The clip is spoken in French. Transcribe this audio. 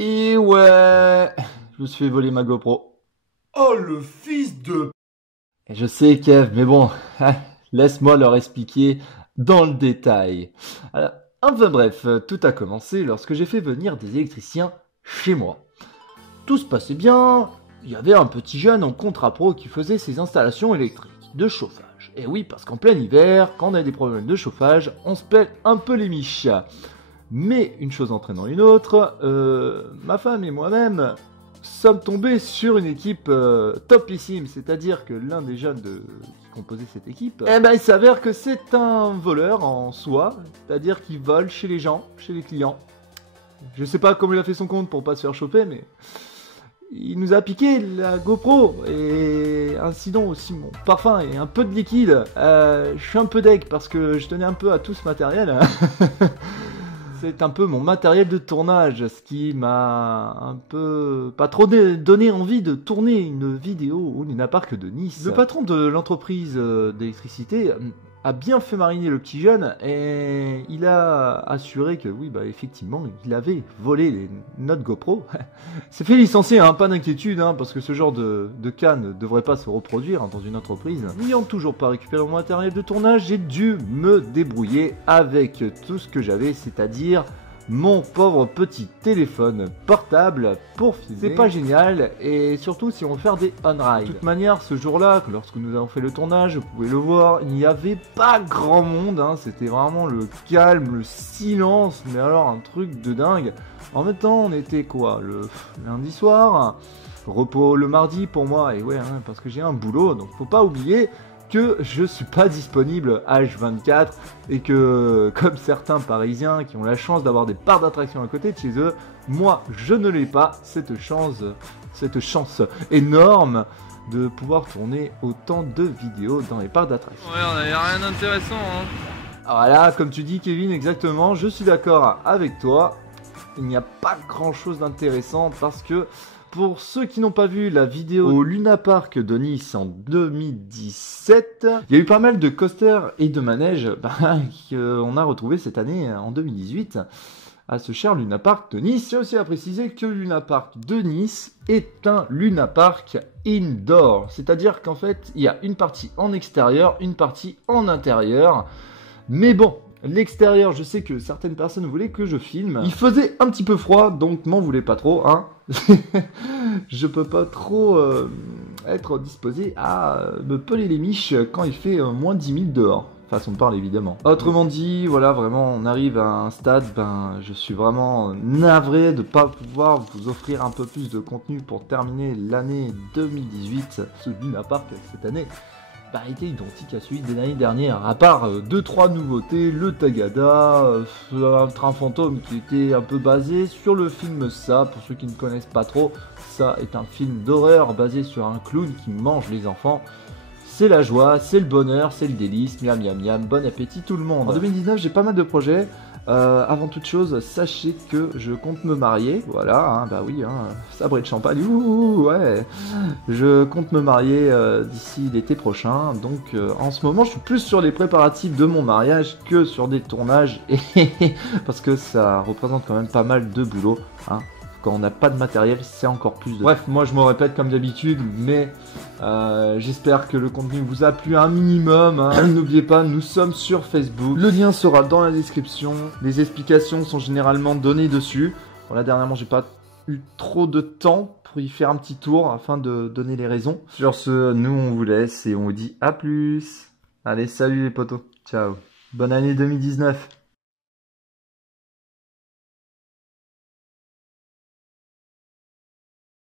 Et ouais, je me suis fait voler ma GoPro. Oh le fils de... Et je sais Kev, mais bon, laisse-moi leur expliquer dans le détail. Alors, enfin bref, tout a commencé lorsque j'ai fait venir des électriciens chez moi. Tout se passait bien, il y avait un petit jeune en contrat pro qui faisait ses installations électriques, de chauffage. Et oui, parce qu'en plein hiver, quand on a des problèmes de chauffage, on se pèle un peu les miches. Mais une chose entraînant une autre, ma femme et moi-même sommes tombés sur une équipe topissime, c'est-à-dire que l'un des jeunes qui composait cette équipe, il s'avère que c'est un voleur en soi, c'est-à-dire qu'il vole chez les gens, chez les clients. Je sais pas comment il a fait son compte pour pas se faire choper, mais il nous a piqué la GoPro et incident aussi mon parfum et un peu de liquide. Je suis un peu deg parce que je tenais un peu à tout ce matériel. C'est un peu mon matériel de tournage, ce qui m'a un peu pas trop donné envie de tourner une vidéo au Luna Park de Nice. Le patron de l'entreprise d'électricité a bien fait mariner le petit jeune et il a assuré que oui, effectivement, il avait volé notre GoPro. C'est fait licencier, pas d'inquiétude, parce que ce genre de cas ne devrait pas se reproduire dans une entreprise. N'ayant toujours pas récupéré mon matériel de tournage, j'ai dû me débrouiller avec tout ce que j'avais, c'est-à-dire mon pauvre petit téléphone portable pour filmer. C'est pas génial, et surtout si on veut faire des on-ride. De toute manière, ce jour-là, lorsque nous avons fait le tournage, vous pouvez le voir, il n'y avait pas grand monde, c'était vraiment le calme, le silence, mais alors un truc de dingue. En même temps, on était quoi, le lundi soir, repos le mardi pour moi, et ouais, parce que j'ai un boulot, donc faut pas oublier que je suis pas disponible H24 et que, comme certains Parisiens qui ont la chance d'avoir des parcs d'attraction à côté de chez eux, moi je ne l'ai pas cette chance énorme de pouvoir tourner autant de vidéos dans les parcs d'attraction. Ouais, on n'avait rien d'intéressant. Voilà, comme tu dis Kevin, exactement, je suis d'accord avec toi. Il n'y a pas grand chose d'intéressant parce que pour ceux qui n'ont pas vu la vidéo au Luna Park de Nice en 2017, il y a eu pas mal de coasters et de manèges qu'on a retrouvé cette année en 2018 à ce cher Luna Park de Nice. J'ai aussi à préciser que le Luna Park de Nice est un Luna Park indoor, c'est-à-dire qu'en fait il y a une partie en extérieur, une partie en intérieur, mais bon, l'extérieur, je sais que certaines personnes voulaient que je filme. Il faisait un petit peu froid, donc m'en voulez pas trop, Je peux pas trop être disposé à me peler les miches quand il fait moins 10 000 dehors. Façon de parler, évidemment. Autrement dit, voilà, vraiment, on arrive à un stade, je suis vraiment navré de pas pouvoir vous offrir un peu plus de contenu pour terminer l'année 2018. Ce Luna Park, cette année, était identique à celui de l'année dernière, à part 2-3 nouveautés, le Tagada, un train fantôme qui était un peu basé sur le film Ça, pour ceux qui ne connaissent pas trop, Ça est un film d'horreur basé sur un clown qui mange les enfants. C'est la joie, c'est le bonheur, c'est le délice, miam miam miam, bon appétit tout le monde. En 2019 j'ai pas mal de projets. Avant toute chose, sachez que je compte me marier, voilà, sabré de champagne, ouais. Je compte me marier d'ici l'été prochain, donc en ce moment je suis plus sur les préparatifs de mon mariage que sur des tournages, parce que ça représente quand même pas mal de boulot, Quand on n'a pas de matériel, c'est encore plus de... Bref, moi je me répète comme d'habitude, mais j'espère que le contenu vous a plu un minimum. N'oubliez pas, nous sommes sur Facebook. Le lien sera dans la description. Les explications sont généralement données dessus. Voilà, dernièrement, j'ai pas eu trop de temps pour y faire un petit tour afin de donner les raisons. Sur ce, nous on vous laisse et on vous dit à plus. Allez, salut les potos. Ciao. Bonne année 2019.